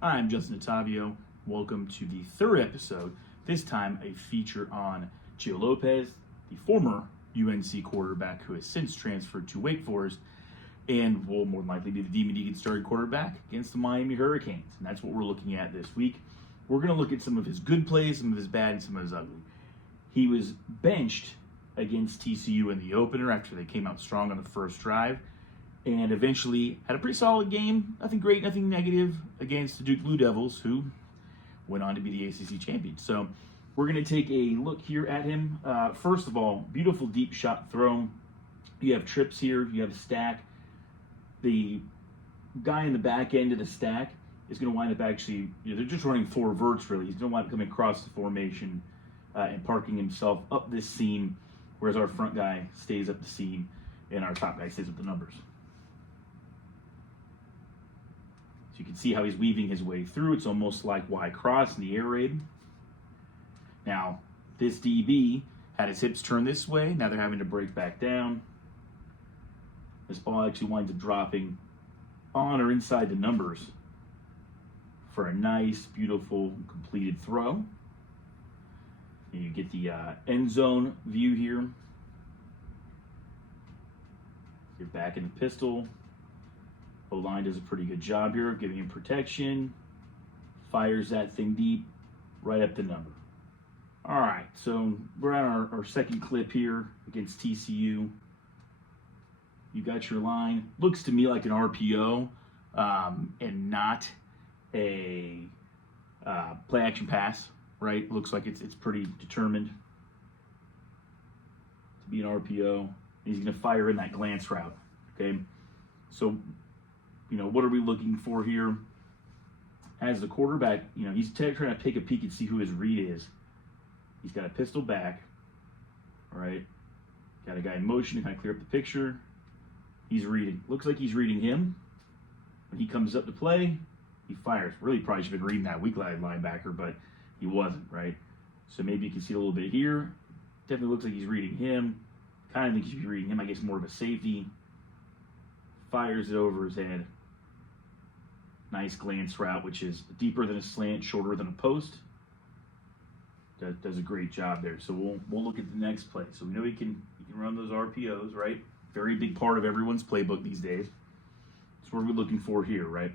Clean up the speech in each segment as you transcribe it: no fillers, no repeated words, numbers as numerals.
I'm Justin Ottavio. Welcome to the third episode. This time, a feature on Gio Lopez, the former UNC quarterback who has since transferred to Wake Forest and will more than likely be the Demon Deacons starting quarterback against the Miami Hurricanes. And that's what we're looking at this week. We're going to look at some of his good plays, some of his bad, and some of his ugly. He was benched against TCU in the opener after they came out strong on the first drive, and eventually had a pretty solid game. Nothing great, nothing negative against the Duke Blue Devils, who went on to be the ACC champions. So we're going to take a look here at him. First of all, beautiful deep shot throw. You have trips here. You have a stack. The guy in the back end of the stack is going to wind up actually, they're just running four verts really. He's going to wind up coming across the formation and parking himself up this seam, whereas our front guy stays up the seam and our top guy stays up the numbers. So you can see how he's weaving his way through. It's almost like Y cross in the air raid. Now, this DB had his hips turned this way. Now they're having to break back down. This ball actually winds up dropping on or inside the numbers for a nice, beautiful, completed throw. And you get the end zone view here. You're back in the pistol. O-line does a pretty good job here of giving him protection. Fires that thing deep, right up the number. All right, so we're on our second clip here against TCU. You got your line. Looks to me like an RPO and not a play action pass, right? Looks like it's pretty determined to be an RPO. And he's going to fire in that glance route, okay? So, what are we looking for here? As the quarterback, he's trying to take a peek and see who his read is. He's got a pistol back, all right? Got a guy in motion to kind of clear up the picture. He's reading. Looks like he's reading him. When he comes up to play, he fires. Really probably should have been reading that weak line linebacker, but he wasn't, right? So maybe you can see a little bit here. Definitely looks like he's reading him. Kind of think he should be reading him. I guess more of a safety. Fires it over his head. Nice glance route, which is deeper than a slant, shorter than a post. Does a great job there. So we'll look at the next play. So we know he can run those RPOs, right? Very big part of everyone's playbook these days. That's what we're looking for here, right?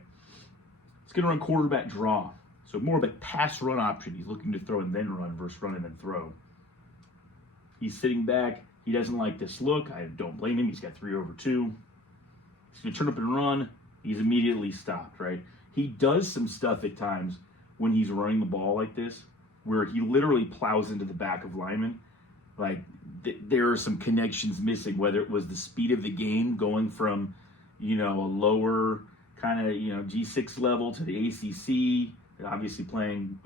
It's going to run quarterback draw. So more of a pass run option. He's looking to throw and then run versus run and then throw. He's sitting back. He doesn't like this look. I don't blame him. He's got 3 over 2. He's going to turn up and run. He's immediately stopped, right? He does some stuff at times when he's running the ball like this, where he literally plows into the back of linemen. Like, there are some connections missing, whether it was the speed of the game going from, a lower kind of, G6 level to the ACC, obviously playing,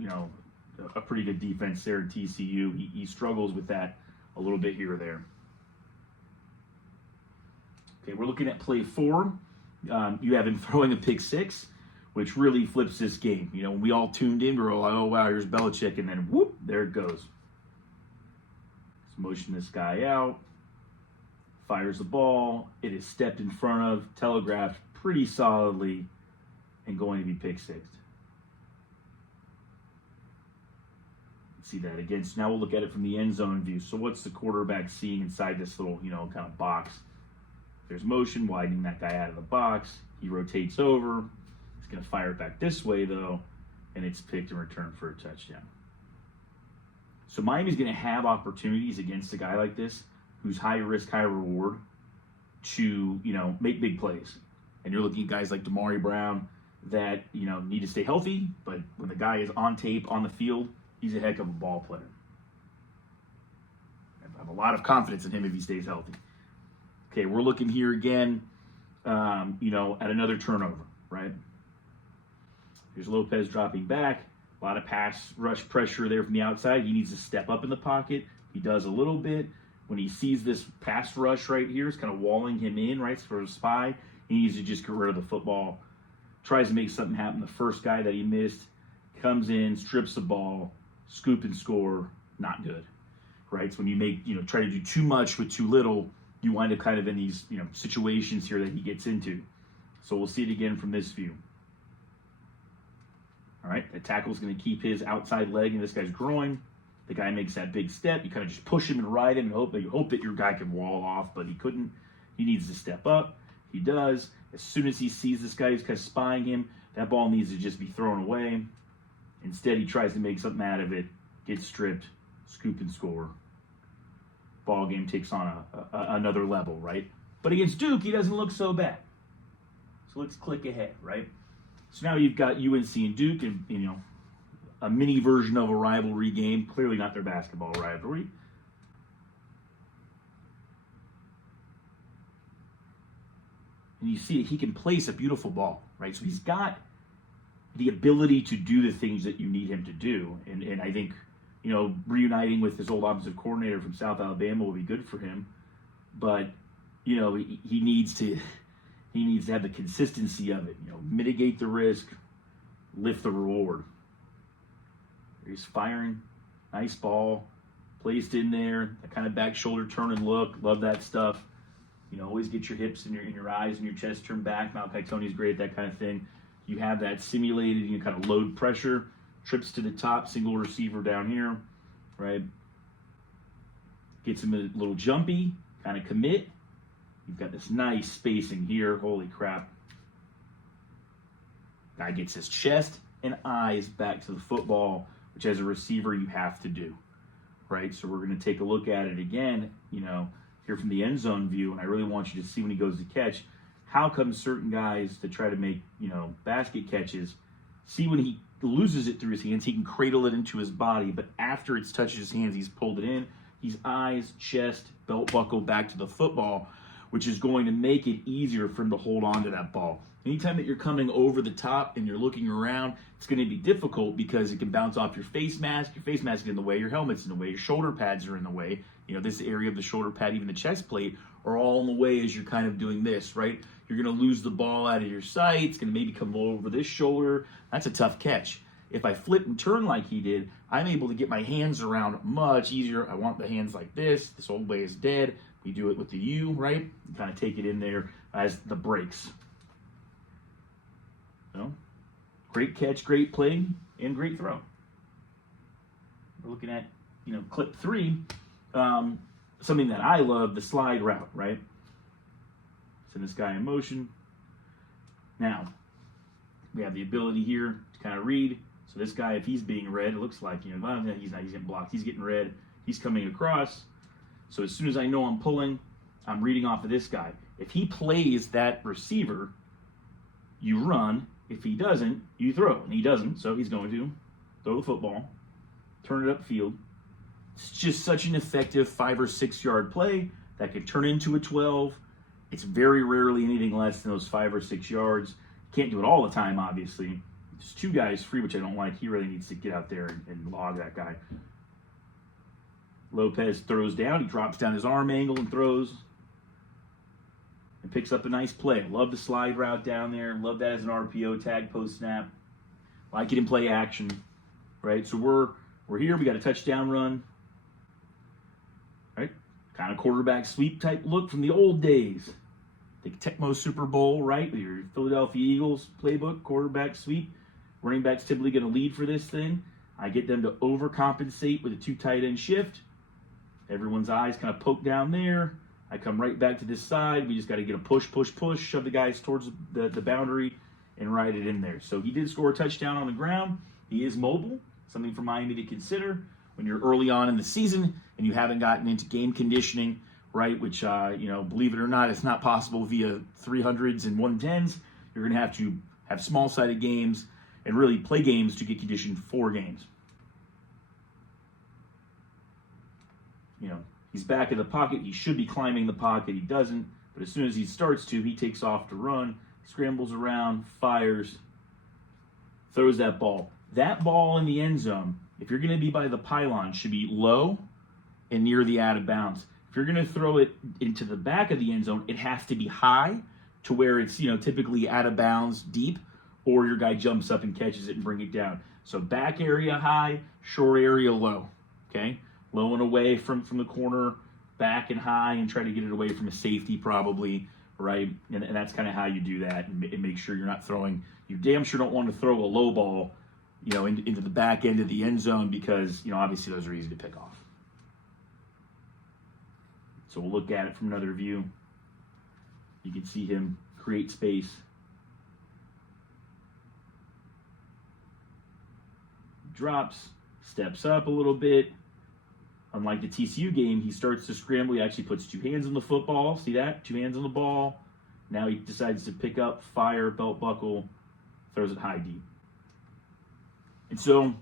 a pretty good defense there at TCU. He struggles with that a little bit here or there. Okay, we're looking at play 4. You have him throwing a pick 6, which really flips this game. When we all tuned in, we were like, oh, wow, here's Belichick, and then whoop, there it goes. Let's motion this guy out. Fires the ball. It is stepped in front of, telegraphed pretty solidly, and going to be pick 6. See that again. So now we'll look at it from the end zone view. So what's the quarterback seeing inside this little, kind of box? There's motion, widening that guy out of the box. He rotates over. He's going to fire it back this way, though, and it's picked and returned for a touchdown. So Miami's going to have opportunities against a guy like this who's high risk, high reward to, make big plays. And you're looking at guys like Damari Brown that, need to stay healthy, but when the guy is on tape, on the field, he's a heck of a ball player. I have a lot of confidence in him if he stays healthy. Okay, we're looking here again, at another turnover, right? Here's Lopez dropping back. A lot of pass rush pressure there from the outside. He needs to step up in the pocket. He does a little bit. When he sees this pass rush right here, it's kind of walling him in, right, for a spy. He needs to just get rid of the football. Tries to make something happen. The first guy that he missed comes in, strips the ball, scoop and score. Not good, right? So when you try to do too much with too little, you wind up kind of in these, situations here that he gets into. So we'll see it again from this view. All right, the tackle's going to keep his outside leg in this guy's groin. The guy makes that big step. You kind of just push him and ride him and hope that your guy can wall off, but he couldn't. He needs to step up. He does. As soon as he sees this guy who's kind of spying him, that ball needs to just be thrown away. Instead, he tries to make something out of it, gets stripped, scoop and score. Ball game takes on another level, right? But against Duke, he doesn't look so bad. So let's click ahead, right? So now you've got UNC and Duke, and a mini version of a rivalry game. Clearly not their basketball rivalry. And you see he can place a beautiful ball, right? So he's got the ability to do the things that you need him to do. And I think, reuniting with his old offensive coordinator from South Alabama will be good for him. But, he needs to have the consistency of it. Mitigate the risk, lift the reward. He's firing, nice ball, placed in there, that kind of back shoulder turn and look. Love that stuff. Always get your hips and your eyes and your chest turned back. Malachi Tony's great at that kind of thing. You have that simulated, you kind of load pressure, trips to the top, single receiver down here, right? Gets him a little jumpy, kind of commit. You've got this nice spacing here. Holy crap. Guy gets his chest and eyes back to the football, which as a receiver you have to do, right? So we're going to take a look at it again, here from the end zone view, and I really want you to see when he goes to catch, how come certain guys that try to make, basket catches, see when he loses it through his hands, he can cradle it into his body, but after it's touched his hands, he's pulled it in. He's eyes, chest, belt buckle back to the football, which is going to make it easier for him to hold on to that ball. Anytime that you're coming over the top and you're looking around, it's going to be difficult because it can bounce off your face mask. Your face mask is in the way, your helmet's in the way, your shoulder pads are in the way. This area of the shoulder pad, even the chest plate, are all in the way as you're kind of doing this, right? You're going to lose the ball out of your sight. It's going to maybe come over this shoulder. That's a tough catch. If I flip and turn like he did, I'm able to get my hands around much easier. I want the hands like this. This old way is dead. We do it with the U, right? You kind of take it in there as the brakes. So, great catch, great play, and great throw. We're looking at, clip 3. Something that I love, the slide route, right? Send this guy in motion. Now, we have the ability here to kind of read. So this guy, if he's being read, it looks like, he's not, he's getting blocked. He's getting read. He's coming across. So as soon as I know I'm pulling, I'm reading off of this guy. If he plays that receiver, you run. If he doesn't, you throw. And he doesn't, so he's going to throw the football, turn it upfield. It's just such an effective 5 or 6 yard play that could turn into a 12. It's very rarely anything less than those 5 or 6 yards. Can't do it all the time, obviously. There's 2 guys free, which I don't like. He really needs to get out there and log that guy. Lopez throws down. He drops down his arm angle and throws. And picks up a nice play. Love the slide route down there. Love that as an RPO tag post snap. Like it in play action, right? So we're here. We got a touchdown run. Right? Kind of quarterback sweep type look from the old days. The Tecmo Super Bowl, right? Your Philadelphia Eagles playbook, quarterback sweep. Running back's typically going to lead for this thing. I get them to overcompensate with a 2 tight end shift. Everyone's eyes kind of poke down there. I come right back to this side. We just got to get a push, shove the guys towards the boundary and ride it in there. So he did score a touchdown on the ground. He is mobile, something for Miami to consider when you're early on in the season and you haven't gotten into game conditioning, right? Which, believe it or not, it's not possible via 300s and 110s. You're going to have small-sided games and really play games to get conditioned for games. He's back in the pocket. He should be climbing the pocket. He doesn't. But as soon as he starts to, he takes off to run, scrambles around, fires, throws that ball. That ball in the end zone, if you're going to be by the pylon, should be low and near the out of bounds. If you're going to throw it into the back of the end zone, it has to be high to where it's, typically out of bounds deep, or your guy jumps up and catches it and bring it down. So back area high, short area low, okay? Low and away from the corner, back and high, and try to get it away from a safety probably, right? And that's kind of how you do that and make sure you're not throwing. You damn sure don't want to throw a low ball into the back end of the end zone because, obviously those are easy to pick off. So we'll look at it from another view. You can see him create space. Drops, steps up a little bit. Unlike the TCU game, he starts to scramble. He actually puts 2 hands on the football. See that? 2 hands on the ball. Now he decides to pick up, fire, belt buckle, throws it high deep. And so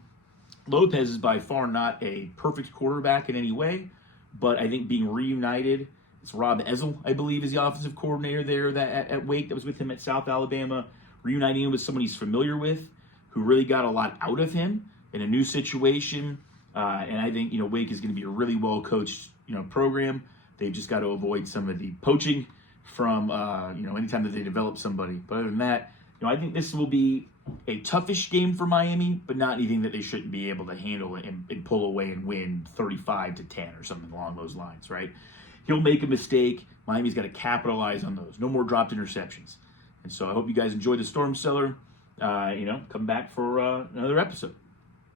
Lopez is by far not a perfect quarterback in any way, but I think being reunited, it's Rob Ezell, I believe, is the offensive coordinator there at Wake that was with him at South Alabama, reuniting him with someone he's familiar with, who really got a lot out of him in a new situation. And I think, Wake is going to be a really well-coached, program. They've just got to avoid some of the poaching from, anytime that they develop somebody. But other than that, I think this will be a toughish game for Miami, but not anything that they shouldn't be able to handle and pull away and win 35-10 or something along those lines, right? He'll make a mistake. Miami's got to capitalize on those. No more dropped interceptions. And so I hope you guys enjoyed the Storm Cellar. Come back for another episode.